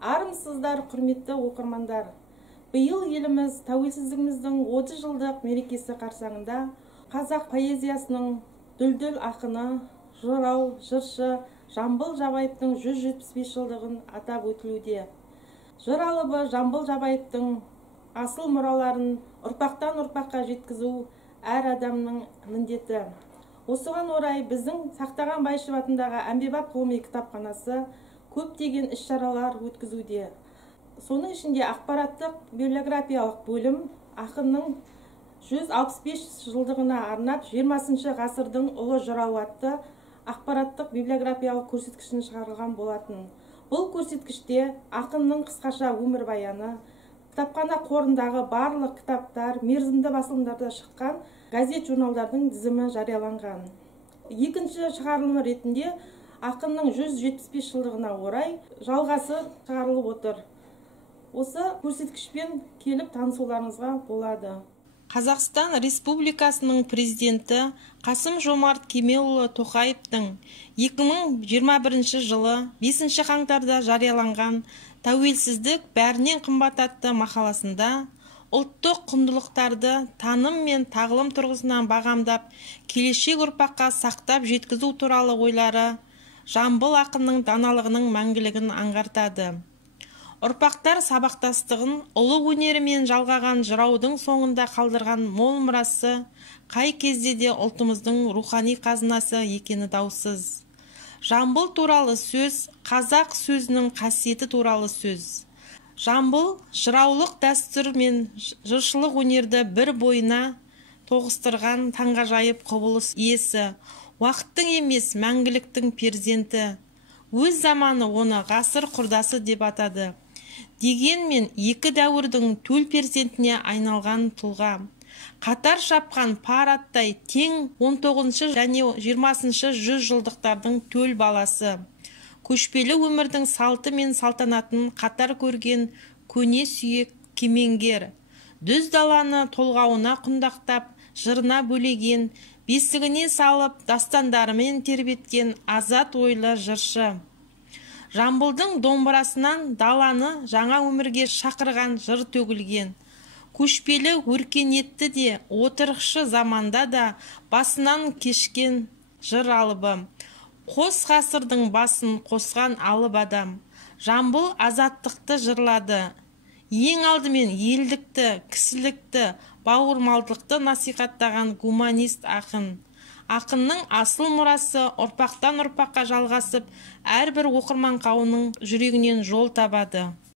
Армысыздар, құрметті оқырмандар. Биыл еліміз тәуелсіздігіміздің 30 жылдық мерекесі қарсаңында қазақ поэзиясының дүлдүл ақыны, жырау, жыршы Жамбыл Жабаевтың 175 жылдығын атап өтілуде. Жыр алыбы Жамбыл Жабаевтың асыл мұраларын ұрпақтан ұрпаққа жеткізу әр адамның міндеті. Осыған орай біздің Сақтаған Байышев атындағы әмбебап ғылыми кітапханасы көптеген іс-шаралар өткізуде. Соның ішінде ақпараттық библиографиялық бөлім ақынның 165 жылдығына арнап 20 ғасырдың ұлы жырауы атты ақпараттық библиографиялық көрсеткішін шығарылған болатын. Бұл көрсеткіште ақынның қысқаша өмірбаяны, кітапхана қорындағы барлық кітаптар, мерзімді басылымдарда шыққан газет-журналдардың тізімі жарияланған. Екінші шығарылымы ретінде ақынның 175 жылдығына орай жалғасы шығарылып отыр. Осы көрсеткішпен келіп танысуларыңызға болады. Қазақстан Республикасының президенті Қасым-Жомарт Кемелұлы Тоқаевтың 2021 жылы 5 қаңтарда жарияланған «Тәуелсіздік бәрінен қымбат» атты мақаласында ұлттық құндылықтарды таным мен тағылым тұрғысынан бағамдап, келешек ұрпаққа сақтап жеткізу туралы ойлары Жамбыл ақынның даналығының мәңгілігін аңғартады. Ұрпақтар сабақтастығын ұлы өнерімен жалғаған жыраудың соңында қалдырған мол мұрасы қай кезде де ұлтымыздың рухани қазынасы екені даусыз. Жамбыл туралы сөз қазақ сөзінің қасиеті туралы сөз. Жамбыл жыраулық дәстүр мен жыршылық өнерді бір бойына тоғыстырған таңғажайып құбылыс иесі, уақыттың емес мәңгіліктің перзенті. Өз заманы оны ғасыр құрдасы деп атады. Дегенмен екі дәуірдің төл перзентіне айналған тұлға. Қатар шапқан пар аттай тең 19 және 20 жүз жылдықтардың төл баласы. Көшпелі өмірдің салты мен салтанатын қатар көрген көне сүйек кемеңгер. Дүз даланы толғауына құндақтап, жырына бөлеген, бесігіне салып, дастандарымен тербеткен азат ойлы жыршы. Жамбылдың домбырасынан даланы жаңа өмірге шақырған жыр төгілген. Көшпелі өркениетті де, отырықшы заманда да басынан кешкен жыр алыбы. Қос ғасырдың басын қосқан алып адам. Жамбыл азаттықты жырлады. Ең алдымен елдікті, кісілікті, бауырмалдықты насихаттаған гуманист ақын. Ақынның асыл мұрасы ұрпақтан ұрпаққа жалғасып, әрбір оқырман қауымның жүрегінен жол табады.